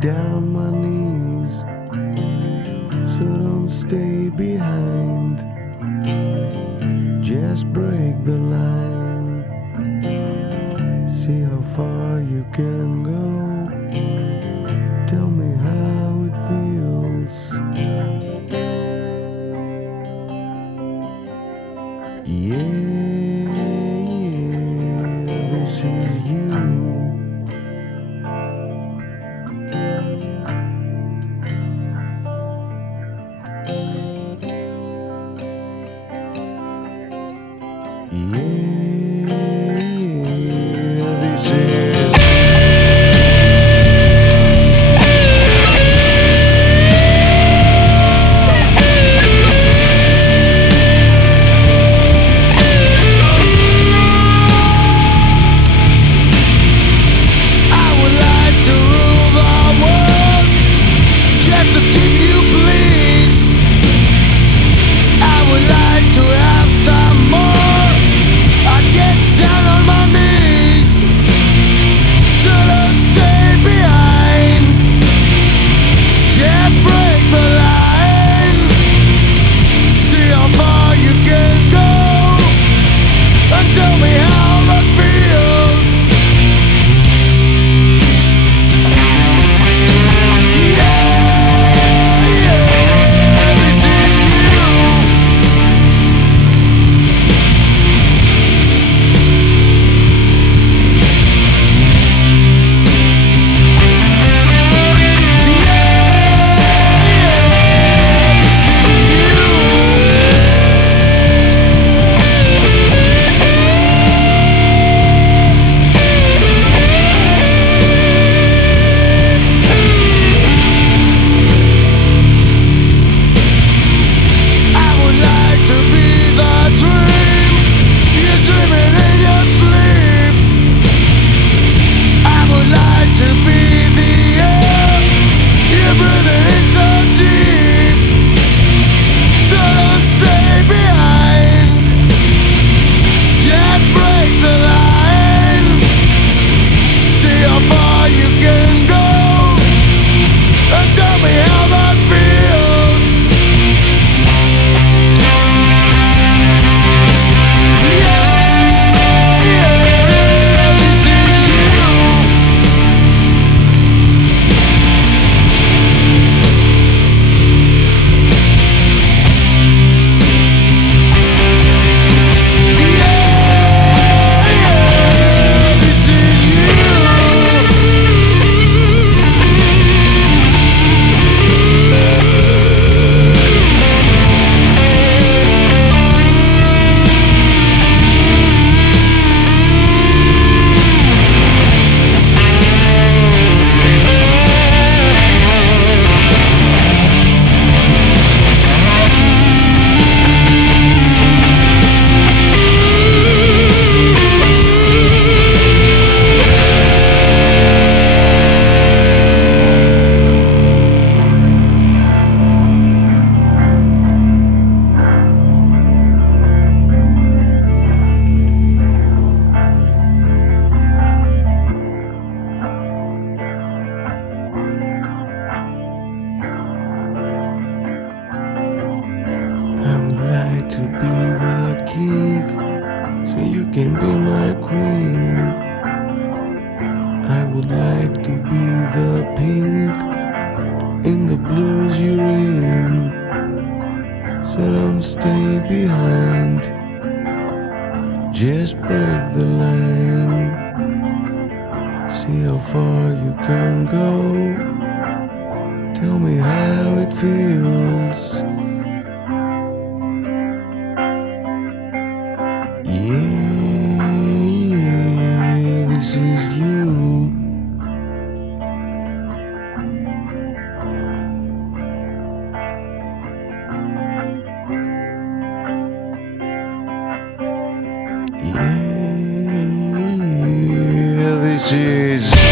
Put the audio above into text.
down my knees, so don't stay behind. Just break the line, see how far you can go. Tell me how it feels. Yeah, this is you. Yeah, this is. I would like to rule the world just to keep you pleased. I would like to have some more. I get down on my knees, so don't stay behind. Just break the line, see how far you can go, and tell me how that feels. Yeah, this is you. I would like to be the king, so you can be my queen. I would like to be the pink in the blues you're in, so don't stay behind. Just break the line, see how far you can go. Tell me how it feels. Yeah, this is you. Yeah, this is.